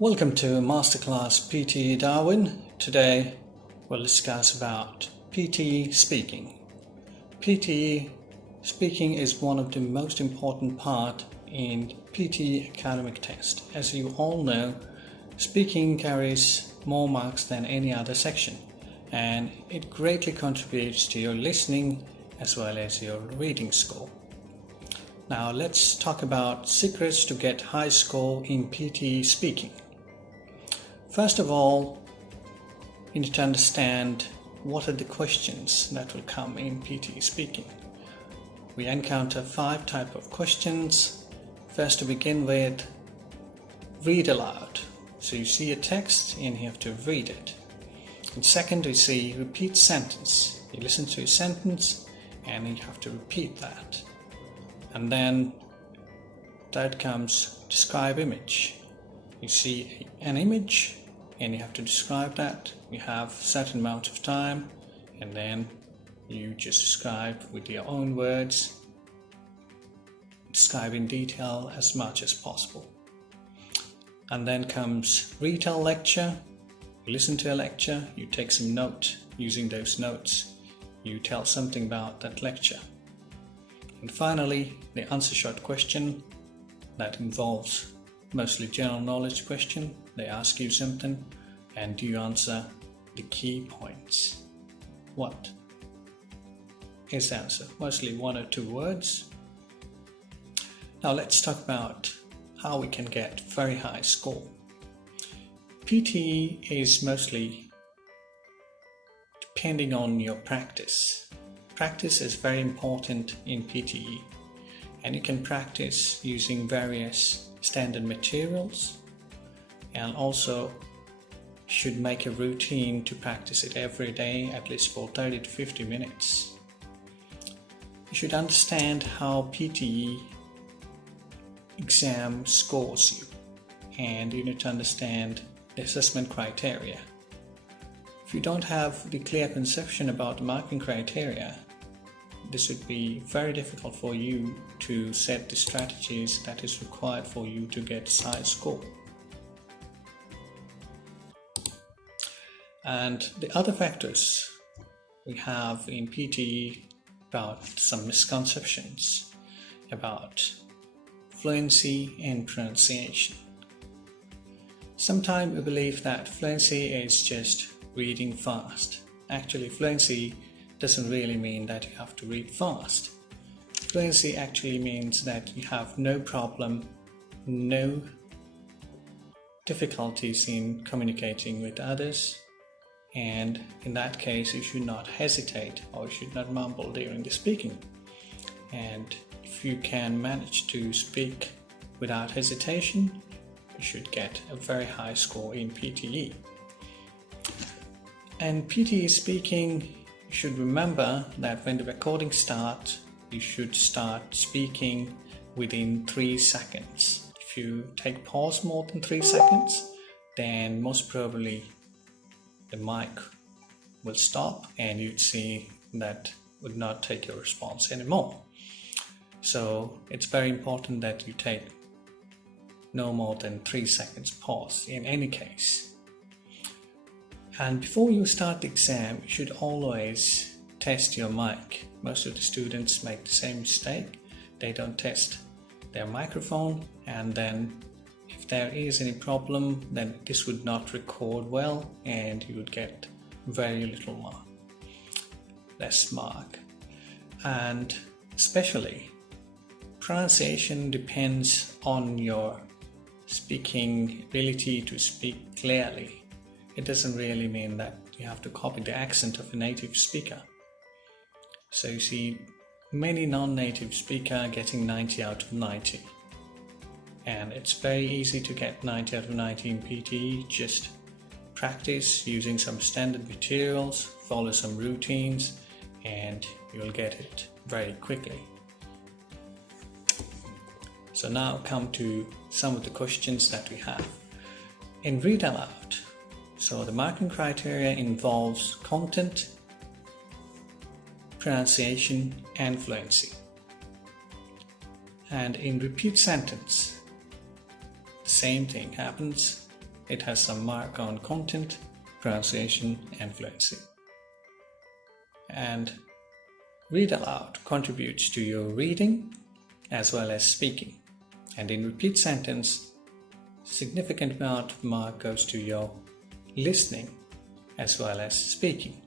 Welcome to Masterclass PTE Darwin. Today we'll discuss about PTE speaking. PTE speaking is one of the most important part in PTE academic test. As you all know, speaking carries more marks than any other section, and it greatly contributes to your listening as well as your reading score. Now let's talk about secrets to get high score in PTE speaking. First of all, you need to understand what are the questions that will come in PTE speaking. We encounter 5 types of questions. First, to begin with, read aloud. So you see a text and you have to read it. And second, we see repeat sentence. You listen to a sentence and you have to repeat that. And then third comes describe image. You see an image and you have to describe that. You have a certain amount of time and then you just describe with your own words. Describe in detail as much as possible. And then comes retell lecture. You listen to a lecture, you take some note. Using those notes, you tell something about that lecture. And finally, the answer short question that involves mostly general knowledge question. They ask you something and you answer the key points. What is the answer? Mostly 1 or 2 words. Now let's talk about how we can get very high score. PTE is mostly depending on your practice. Practice is very important in PTE, and you can practice using various standard materials, and also should make a routine to practice it every day, at least for 30 to 50 minutes. You should understand how PTE exam scores you, and you need to understand the assessment criteria. If you don't have the clear conception about the marking criteria, this would be very difficult for you to set the strategies that is required for you to get a high score. And the other factors we have in PTE about some misconceptions about fluency and pronunciation. Sometimes we believe that fluency is just reading fast. Actually, fluency doesn't really mean that you have to read fast. Fluency actually means that you have no problem, no difficulties in communicating with others, and in that case you should not hesitate or you should not mumble during the speaking. And if you can manage to speak without hesitation, you should get a very high score in PTE. And PTE speaking, you should remember that when the recording starts, you should start speaking within 3 seconds. If you take pause more than 3 seconds, then most probably the mic will stop and you'd see that would not take your response anymore. So it's very important that you take no more than 3 seconds pause in any case. And before you start the exam, you should always test your mic. Most of the students make the same mistake. They don't test their microphone, and then if there is any problem, then this would not record well and you would get very little mark, less mark. And especially pronunciation depends on your speaking ability to speak clearly. It doesn't really mean that you have to copy the accent of a native speaker. So you see many non-native speakers getting 90 out of 90. And it's very easy to get 90 out of 90 in PTE. Just practice using some standard materials, follow some routines, and you'll get it very quickly. So now come to some of the questions that we have. In read aloud, so the marking criteria involves content, pronunciation, and fluency. And in repeat sentence, the same thing happens. it has some mark on content, pronunciation, and fluency. And read aloud contributes to your reading as well as speaking. And in repeat sentence, significant amount of mark goes to your listening as well as speaking.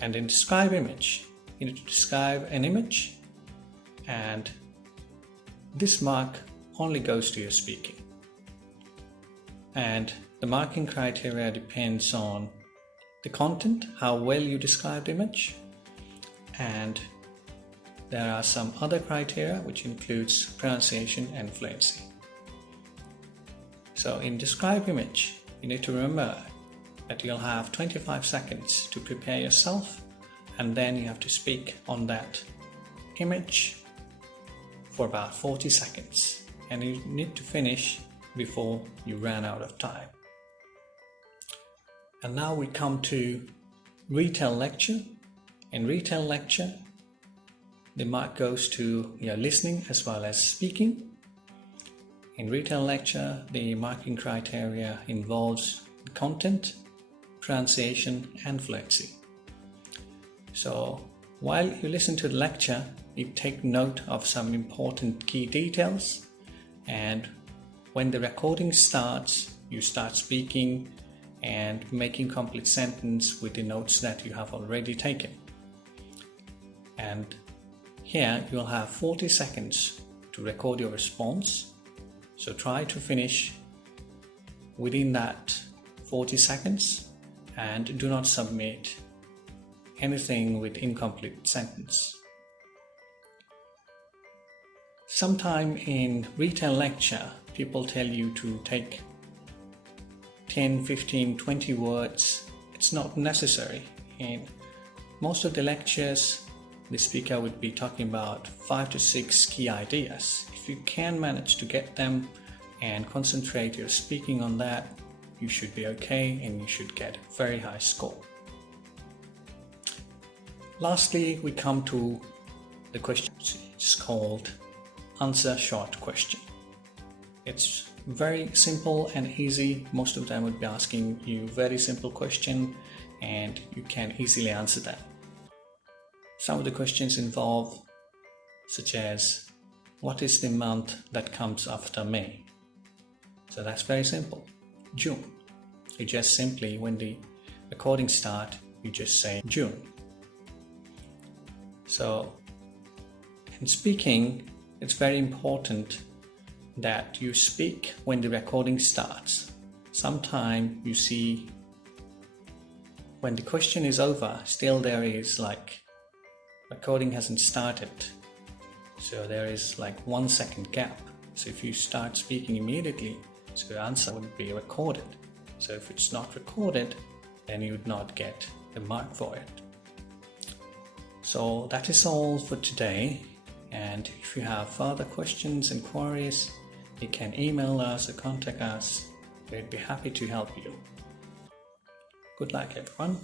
And in describe image, you need to describe an image, and this mark only goes to your speaking. And the marking criteria depends on the content, how well you describe the image, and there are some other criteria which includes pronunciation and fluency. So in describe image, you need to remember that you'll have 25 seconds to prepare yourself, and then you have to speak on that image for about 40 seconds, and you need to finish before you run out of time. And now we come to retell lecture. In retell lecture, the mark goes to your listening as well as speaking. In retell lecture, the marking criteria involves content, pronunciation, and fluency. So while you listen to the lecture, you take note of some important key details, and when the recording starts, you start speaking and making complete sentence with the notes that you have already taken. And here you'll have 40 seconds to record your response. So try to finish within that 40 seconds and do not submit anything with incomplete sentence. Sometime in retell lecture, people tell you to take 10, 15, 20 words. It's not necessary. In most of the lectures, the speaker would be talking about 5 to 6 key ideas. If you can manage to get them and concentrate your speaking on that, you should be okay and you should get a very high score. Lastly, we come to the question. It's called answer short question. It's very simple and easy. Most of them would be asking you very simple question and you can easily answer them. Some of the questions involve such as, what is the month that comes after May? So that's very simple. June. You just simply, when the recording starts, you just say June. So in speaking, it's very important that you speak when the recording starts. Sometimes you see when the question is over, still there is like recording hasn't started. So there is like 1 second gap. So if you start speaking immediately, so your answer would be recorded. So if it's not recorded, then you would not get the mark for it. So that is all for today. And if you have further questions and queries, you can email us or contact us. We'd be happy to help you. Good luck, everyone.